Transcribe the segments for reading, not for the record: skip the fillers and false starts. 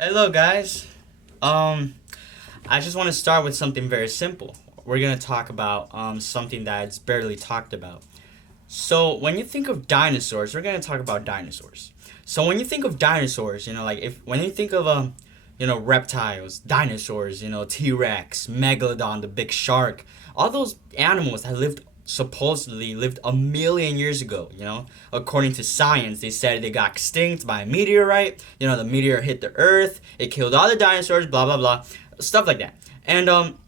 Hello guys. I just want to start with something very simple. We're gonna talk about something that's barely talked about. So when you think of dinosaurs, we're gonna talk about dinosaurs. So when you think of dinosaurs, like if when you think of reptiles, dinosaurs, T Rex, Megalodon, the big shark, all those animals that supposedly lived a million years ago. According to science, they said they got extinct by a meteorite. The meteor hit the earth, it killed all the dinosaurs, blah blah blah, stuff like that. And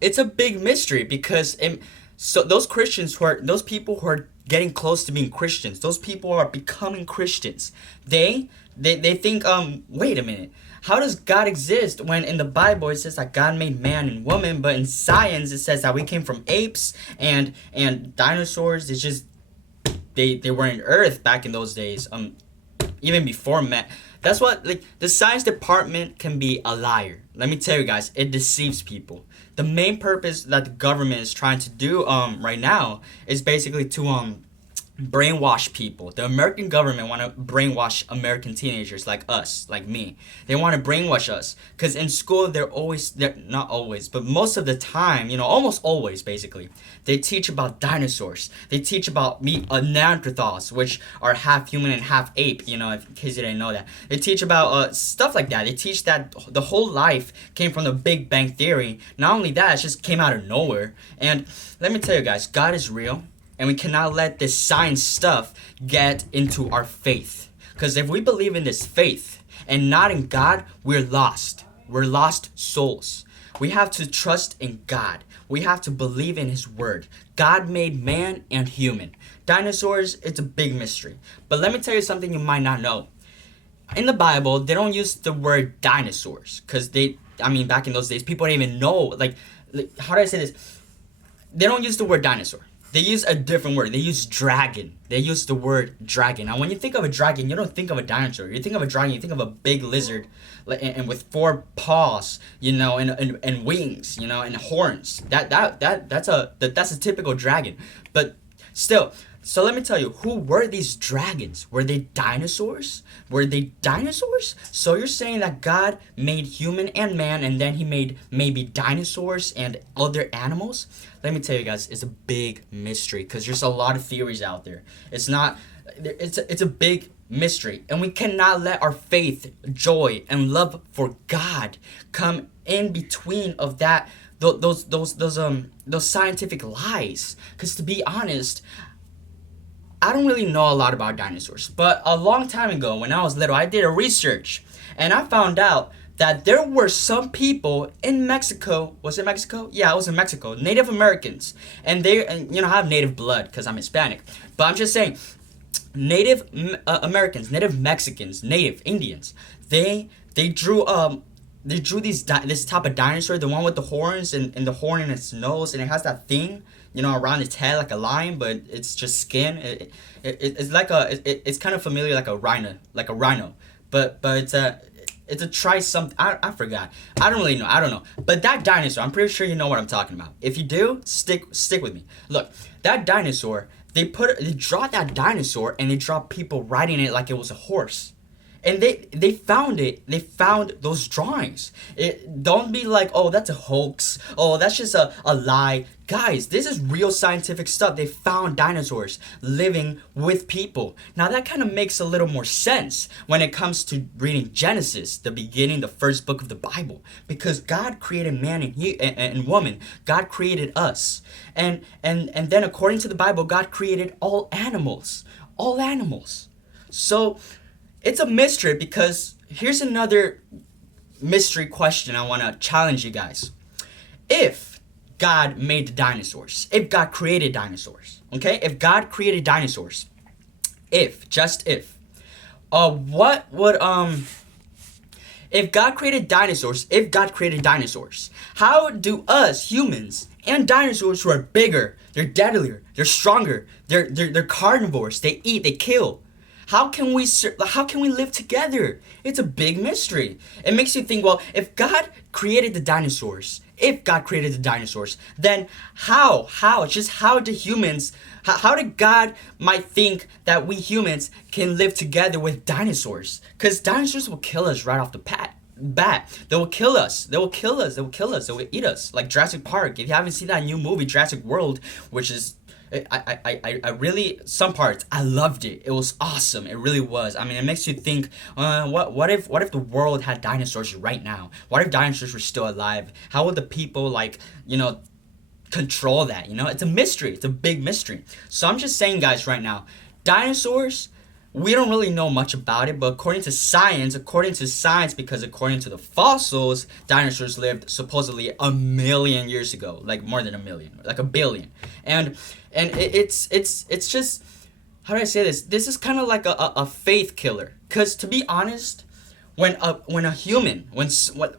it's a big mystery because so those people who are getting close to being Christians, those people who are becoming Christians, they think, wait a minute, how does God exist when in the Bible it says that God made man and woman, but in science it says that we came from apes and dinosaurs? It's just they were in Earth back in those days. Even before man. That's what, like, the science department can be a liar. Let me tell you guys, it deceives people. The main purpose that the government is trying to do right now is basically to brainwash people. The American government want to brainwash American teenagers like us, like me. They want to brainwash us because in school they're not always, but most of the time, almost always basically, they teach about dinosaurs. They teach about Neanderthals, which are half human and half ape. In case you didn't know that, they teach about stuff like that. They teach that the whole life came from the Big Bang Theory. Not only that, it just came out of nowhere. And let me tell you guys, God is real. And we cannot let this science stuff get into our faith. Because if we believe in this faith and not in God, we're lost. We're lost souls. We have to trust in God. We have to believe in His Word. God made man and human. Dinosaurs, it's a big mystery. But let me tell you something you might not know. In the Bible, they don't use the word dinosaurs. Because back in those days, people didn't even know. Like, how do I say this? They don't use the word dinosaur. They use a different word. They use dragon. They use the word dragon. Now, when you think of a dragon, you don't think of a dinosaur. You think of a dragon, you think of a big lizard, and with four paws, and wings, and horns. That's a typical dragon. But still, so let me tell you, who were these dragons? Were they dinosaurs? Were they dinosaurs? So you're saying that God made human and man, and then He made maybe dinosaurs and other animals? Let me tell you guys, it's a big mystery because there's a lot of theories out there. It's a big mystery, and we cannot let our faith, joy, and love for God come in between of that those scientific lies. Because to be honest, I don't really know a lot about dinosaurs, but a long time ago when I was little, I did a research and I found out that there were some people in Mexico. Was it Mexico? Yeah, it was in Mexico. Native Americans. And I have native blood because I'm Hispanic. But I'm just saying, Native Americans, Native Mexicans, Native Indians, they drew this type of dinosaur, the one with the horns and the horn in its nose, and it has that thing, around its head like a lion, but it's just skin. It's like it's kind of familiar like a rhino, but it's a try something. I forgot. I don't really know. I don't know. But that dinosaur, I'm pretty sure you know what I'm talking about. If you do, stick with me. Look, that dinosaur, they draw that dinosaur and they draw people riding it like it was a horse. And they found it. They found those drawings. Don't be like, oh, that's a hoax. Oh, that's just a lie. Guys, this is real scientific stuff. They found dinosaurs living with people. Now, that kind of makes a little more sense when it comes to reading Genesis, the beginning, the first book of the Bible. Because God created man and woman. God created us. And then according to the Bible, God created all animals. All animals. So it's a mystery because here's another mystery question I want to challenge you guys. If God made the dinosaurs, if God created dinosaurs, okay? If God created dinosaurs, just if, what would, if God created dinosaurs, how do us humans and dinosaurs who are bigger, they're deadlier, they're stronger, they're carnivores, they eat, they kill, how can we live together? It's a big mystery. It makes you think, well, if God created the dinosaurs, then how did God might think that we humans can live together with dinosaurs? Because dinosaurs will kill us right off the bat. bad. They will kill us. They will kill us. They will kill us. They will eat us. Like Jurassic Park. If you haven't seen that new movie, Jurassic World, which is I really, some parts I loved it. It was awesome. It really was. I mean, it makes you think. What if the world had dinosaurs right now? What if dinosaurs were still alive? How would the people like control that? It's a mystery. It's a big mystery. So I'm just saying, guys, right now, dinosaurs. We don't really know much about it, but according to science, because according to the fossils, dinosaurs lived supposedly 1 million years ago, like more than 1 million, like 1 billion, and it's just, how do I say this? This is kind of like a faith killer, cause to be honest, when a human,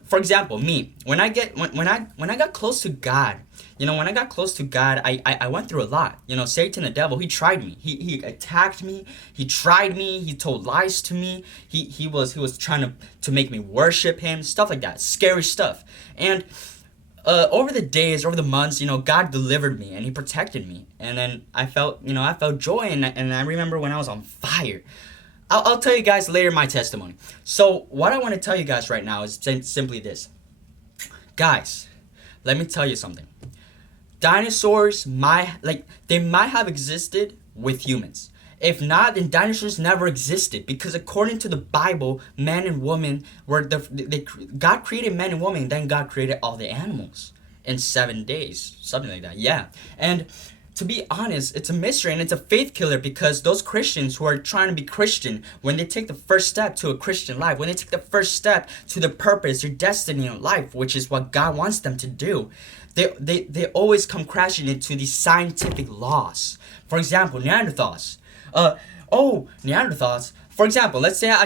for example, me, when I got close to God, when I got close to God, I went through a lot. Satan, the devil, he tried me. He attacked me. He tried me. He told lies to me. He was trying to make me worship him, stuff like that, scary stuff. And over the days, over the months, God delivered me and he protected me. And then I felt joy, and I remember when I was on fire. I'll tell you guys later my testimony. So what I want to tell you guys right now is simply this. Guys, let me tell you something. Dinosaurs might have existed with humans. If not, then dinosaurs never existed, because according to the Bible, man and woman God created man and woman, then God created all the animals in 7 days, something like that. Yeah. And to be honest, it's a mystery and it's a faith killer, because those Christians who are trying to be Christian, when they take the first step to a Christian life, when they take the first step to their purpose, their destiny in life, which is what God wants them to do, they always come crashing into these scientific laws. For example, Neanderthals. Neanderthals. For example, let's say if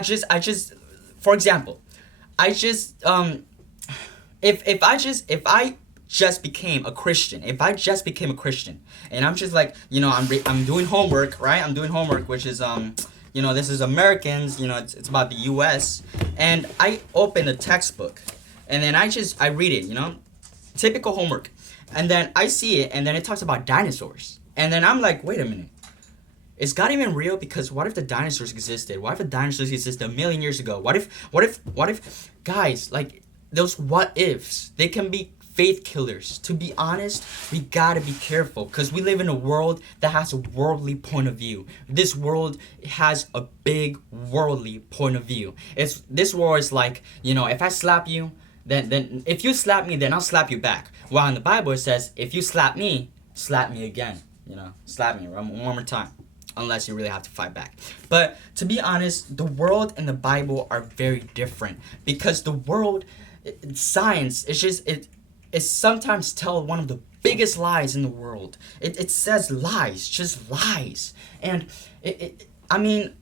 I just became a Christian, and I'm just like, I'm doing homework, right? I'm doing homework, which is, this is Americans, it's about the U.S., and I open a textbook, and then I read it, typical homework, and then I see it, and then it talks about dinosaurs, and then I'm like, wait a minute, is God even real? Because what if the dinosaurs existed? What if the dinosaurs existed 1 million years ago? What if, guys, like, those what ifs, they can be faith killers. To be honest, we gotta be careful, because we live in a world that has a worldly point of view. This world has a big worldly point of view. This world is like, if I slap you, then if you slap me, then I'll slap you back. While in the Bible it says, if you slap me again. Slap me one more time. Unless you really have to fight back. But to be honest, the world and the Bible are very different, because the world, science, it sometimes tell one of the biggest lies in the world. It says lies, just lies. And I mean,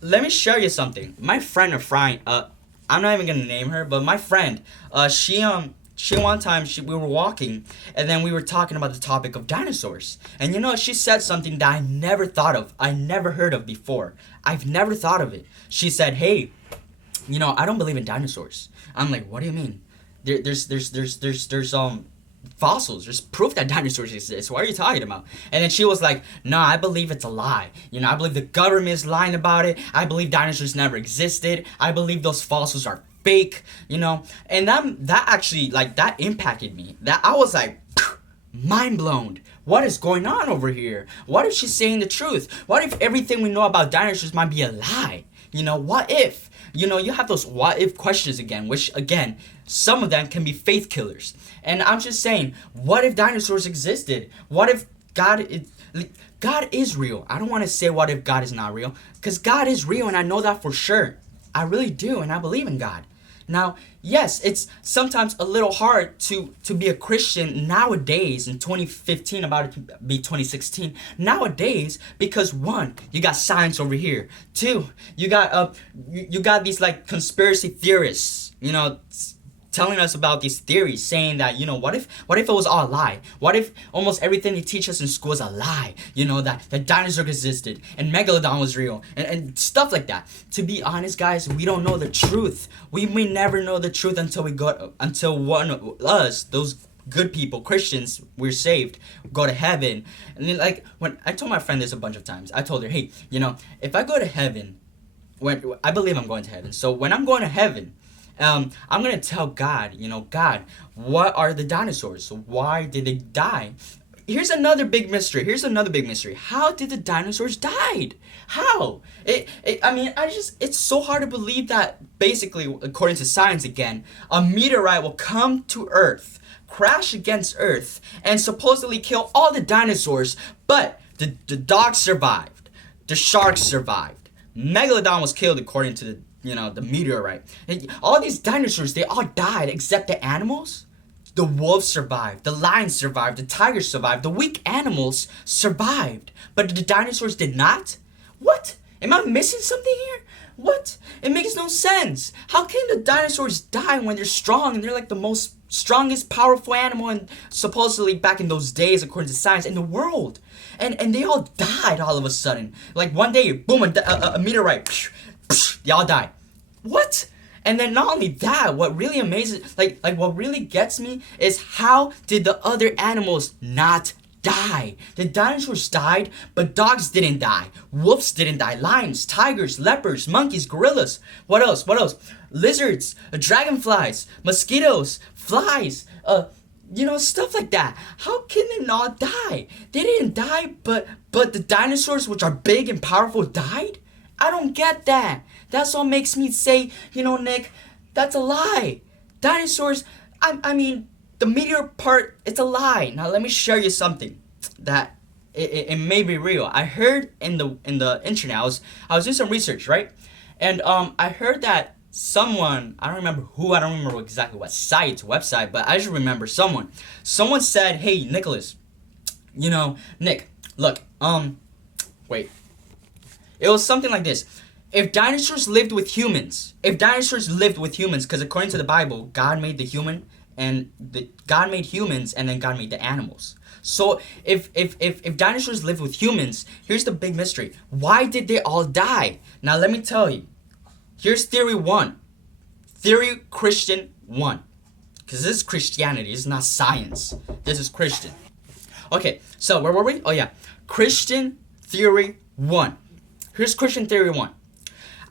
let me show you something. My friend, I'm not even gonna name her, but my friend, she one time we were walking, and then we were talking about the topic of dinosaurs, and she said something that I never thought of, I never heard of before. I've never thought of it. She said, hey, I don't believe in dinosaurs. I'm like, what do you mean? There's fossils, there's proof that dinosaurs exist. What are you talking about? And then she was like, no, I believe it's a lie. I believe the government is lying about it. I believe dinosaurs never existed. I believe those fossils are fake, and that actually, like, that impacted me. That I was like, mind blown. What is going on over here? What if she's saying the truth? What if everything we know about dinosaurs might be a lie? What if? You have those what if questions again, which again, some of them can be faith killers. And I'm just saying, what if dinosaurs existed? What if God is real? I don't want to say what if God is not real, because God is real, and I know that for sure. I really do, and I believe in God. Now, yes, it's sometimes a little hard to be a Christian nowadays in 2015, about to be 2016, nowadays, because one, you got science over here. Two, you got these like conspiracy theorists, telling us about these theories, saying that, what if it was all a lie? What if almost everything they teach us in school is a lie? That dinosaurs existed and megalodon was real and stuff like that. To be honest, guys, we don't know the truth. We may never know the truth until one of us, those good people, Christians, we're saved, go to heaven. And then, like, when I told my friend this a bunch of times, I told her, hey, if I go to heaven, when I believe I'm going to heaven, so when I'm going to heaven, I'm gonna tell God, God, what are the dinosaurs? Why did they die? Here's another big mystery. How did the dinosaurs died? How? It's so hard to believe that basically, according to science again, a meteorite will come to Earth, crash against Earth, and supposedly kill all the dinosaurs, but the dogs survived. The sharks survived. Megalodon was killed according to the meteorite. And all these dinosaurs, they all died except the animals. The wolves survived, the lions survived, the tigers survived, the weak animals survived, but the dinosaurs did not? What? Am I missing something here? What? It makes no sense. How can the dinosaurs die when they're strong and they're like the most strongest, powerful animal and supposedly back in those days, according to science, in the world? And they all died all of a sudden. Like one day, boom, a meteorite, they all died. What? And then not only that, what really amazes, like what really gets me is how did the other animals not die? The dinosaurs died, but dogs didn't die. Wolves didn't die. Lions, tigers, leopards, monkeys, gorillas. What else? Lizards, dragonflies, mosquitoes, flies, stuff like that. How can they not die? They didn't die, but the dinosaurs, which are big and powerful, died? I don't get that. That's what makes me say, Nick, that's a lie. Dinosaurs, the meteor part, it's a lie. Now let me share you something that it may be real. I heard in the internet, I was doing some research, right? And I heard that someone, I don't remember who, I don't remember exactly what website, but I just remember someone said, hey, Nicholas, Nick, look, wait. It was something like this. If dinosaurs lived with humans, because according to the Bible, God made the human, and God made humans, and then God made the animals. So if dinosaurs lived with humans, here's the big mystery. Why did they all die? Now let me tell you. Here's theory 1. Theory Christian 1. Because this is Christianity, this is not science. This is Christian. Okay, so where were we? Oh yeah. Christian theory 1. Here's Christian theory 1.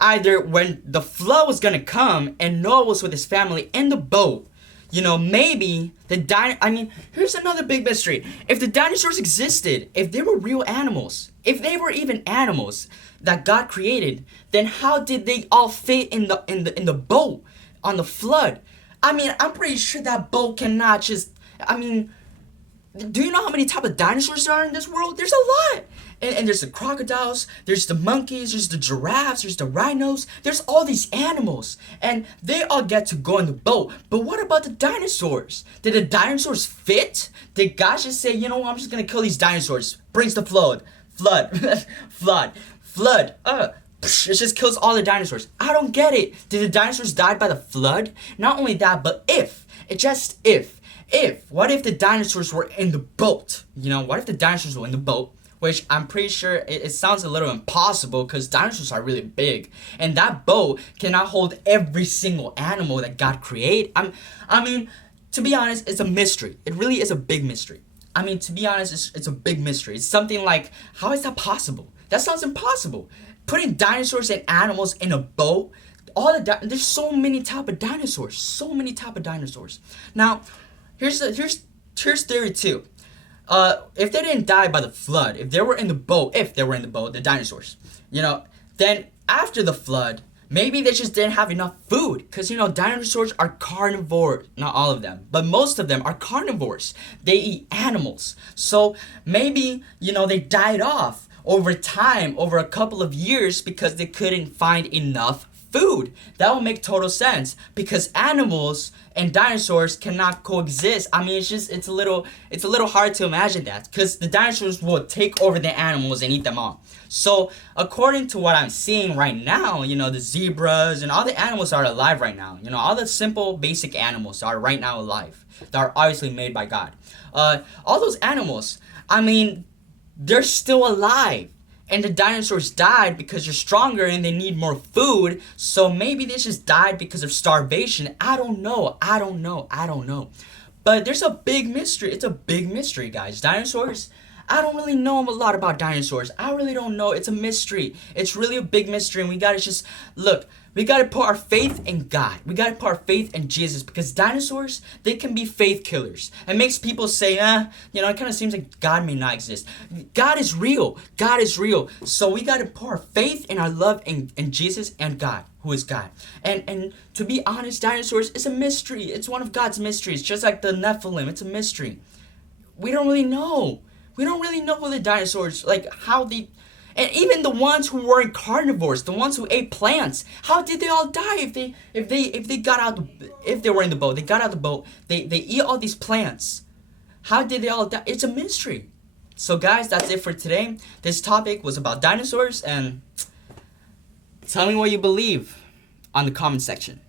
Either when the flood was gonna come and Noah was with his family in the boat, maybe here's another big mystery. If the dinosaurs existed, if they were real animals, if they were even animals that God created, then how did they all fit in the boat on the flood? I'm pretty sure that boat cannot just, do you know how many type of dinosaurs there are in this world? There's a lot. And there's the crocodiles, there's the monkeys, there's the giraffes, there's the rhinos, there's all these animals. And they all get to go in the boat. But what about the dinosaurs? Did the dinosaurs fit? Did God just say, I'm just gonna kill these dinosaurs? Brings the flood. It just kills all the dinosaurs. I don't get it. Did the dinosaurs die by the flood? Not only that, but what if the dinosaurs were in the boat? What if the dinosaurs were in the boat? Which I'm pretty sure it sounds a little impossible because dinosaurs are really big. And that boat cannot hold every single animal that God created. To be honest, it's a mystery. It really is a big mystery. To be honest, it's a big mystery. It's something like, how is that possible? That sounds impossible. Putting dinosaurs and animals in a boat, there's so many type of dinosaurs. Now, here's theory 2. If they didn't die by the flood, if they were in the boat, the dinosaurs, then after the flood, maybe they just didn't have enough food. Because, dinosaurs are carnivores. Not all of them, but most of them are carnivores. They eat animals. So maybe, they died off over time, over a couple of years because they couldn't find enough food. That will make total sense because animals and dinosaurs cannot coexist. It's a little hard to imagine that because the dinosaurs will take over the animals and eat them all. So according to what I'm seeing right now, the zebras and all the animals are alive right now. All the simple basic animals are right now alive. That are obviously made by God. All those animals, they're still alive. And the dinosaurs died because they're stronger and they need more food. So maybe they just died because of starvation. I don't know. But there's a big mystery. It's a big mystery, guys. Dinosaurs, I don't really know a lot about dinosaurs. I really don't know. It's a mystery. It's really a big mystery. And we gotta just, look, We gotta put our faith in God. We gotta put our faith in Jesus, because dinosaurs, they can be faith killers. It makes people say, it kind of seems like God may not exist. God is real. God is real. So we gotta put our faith and our love in Jesus and God, who is God. And to be honest, dinosaurs is a mystery. It's one of God's mysteries, just like the Nephilim. It's a mystery. We don't really know. We don't really know the dinosaurs, like how they. And even the ones who weren't carnivores, the ones who ate plants, how did they all die if they got out if they were in the boat, they got out the boat, they eat all these plants. How did they all die? It's a mystery. So guys, that's it for today. This topic was about dinosaurs, and tell me what you believe on the comment section.